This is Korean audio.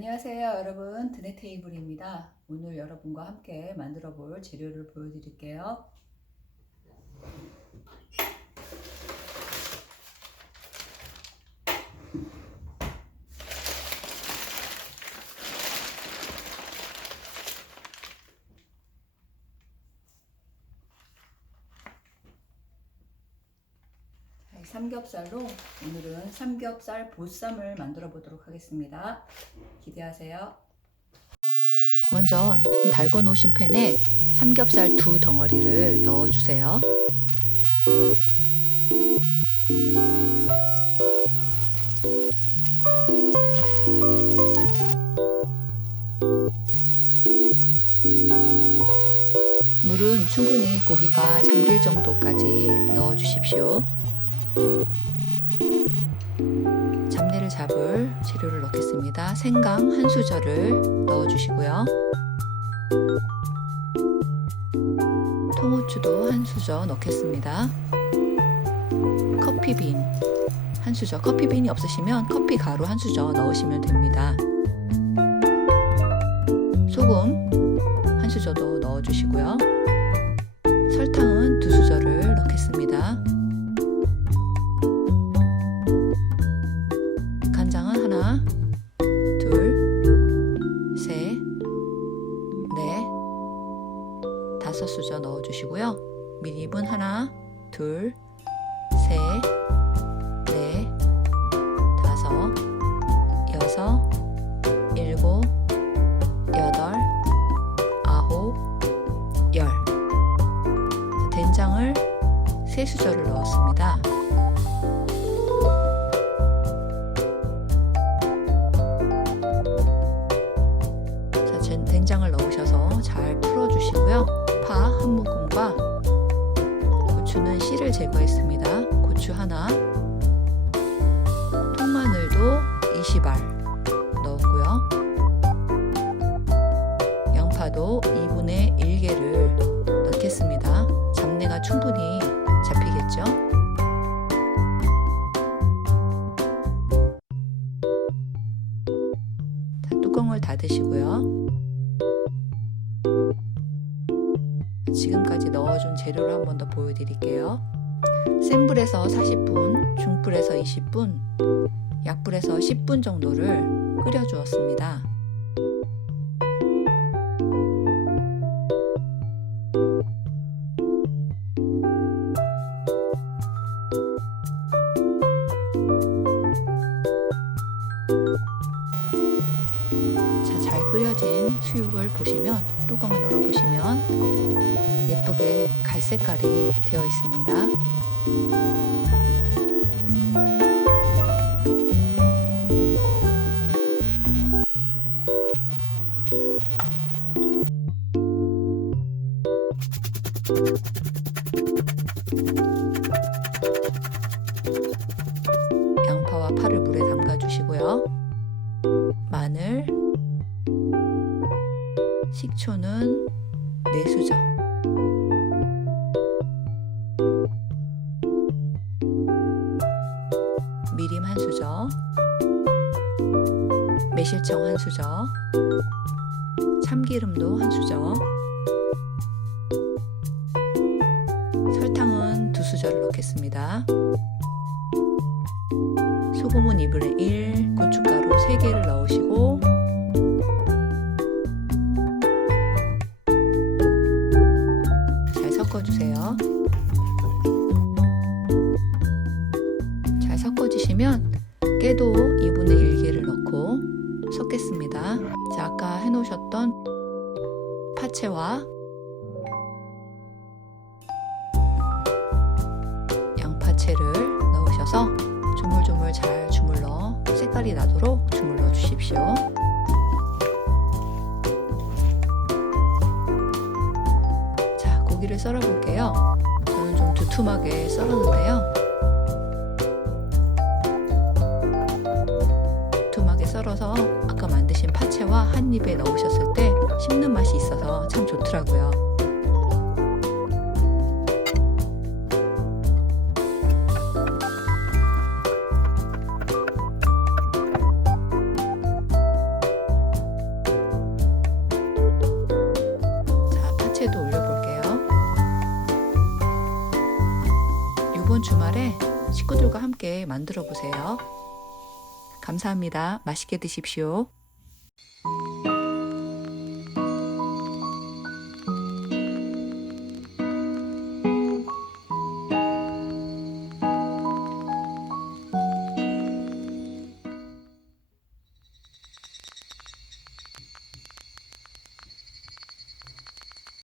안녕하세요 여러분. 드네테이블입니다. 오늘 여러분과 함께 만들어 볼 재료를 보여드릴게요. 삼겹살로 오늘은 삼겹살 보쌈을 만들어 보도록 하겠습니다. 기대하세요. 먼저 달궈 놓으신 팬에 삼겹살 두 덩어리를 넣어 주세요. 물은 충분히 고기가 잠길 정도까지 넣어 주십시오. 잡내를 잡을 재료를 넣겠습니다. 생강 한 수저를 넣어 주시고요. 통후추도 한 수저 넣겠습니다. 커피빈 한 수저. 커피빈이 없으시면 커피 가루 한 수저 넣으시면 됩니다. 소금 한 수저도 넣어 주시고요. 설탕은 두 수저를 넣겠습니다. 넣어주시고요. 미립은 하나, 둘, 셋, 넷, 다섯, 여섯, 일곱, 여덟, 아홉, 열. 된장을 세 수저를 넣었습니다. 젠- 된장을 넣으셔서 잘 풀어주시고요. 파한 모금과 고추는 씨를 제거했습니다. 고추 하나, 통마늘도 20알 넣었고요. 양파도 2분의 1개를 넣겠습니다. 잡내가 충분히 잡히겠죠? 자, 뚜껑을 닫으시고요. 지금까지 넣어준 재료를 한 번 더 보여드릴게요. 센 불에서 40분, 중불에서 20분, 약불에서 10분 정도를 끓여주었습니다. 자, 잘 끓여진 수육을 보시면 뚜껑을 열어보시면 예쁘게 갈색깔이 되어 있습니다. 양파와 파를 물에 담가 주시고요. 마늘, 식초는 4수저 미림 한 수저 매실청 한 수저 참기름도 한 수저 설탕은 두 수저를 넣겠습니다. 소금은 2분의 1 고춧가루 3개를 넣으시고 섞어주세요. 잘 섞어주시면 깨도 2분의 1개를 넣고 섞겠습니다. 자, 아까 해놓으셨던 파채와 양파채를 넣으셔서 조물조물 잘 주물러 색깔이 나도록 주물러 주십시오. 자, 고기를 썰어 볼게요. 저는 좀 두툼하게 썰었는데요. 두툼하게 썰어서 아까 만드신 파채와 한 입에 넣으셨을 때 씹는 맛이 있어서 참 좋더라고요. 식구들과 함께 만들어 보세요. 감사합니다. 맛있게 드십시오.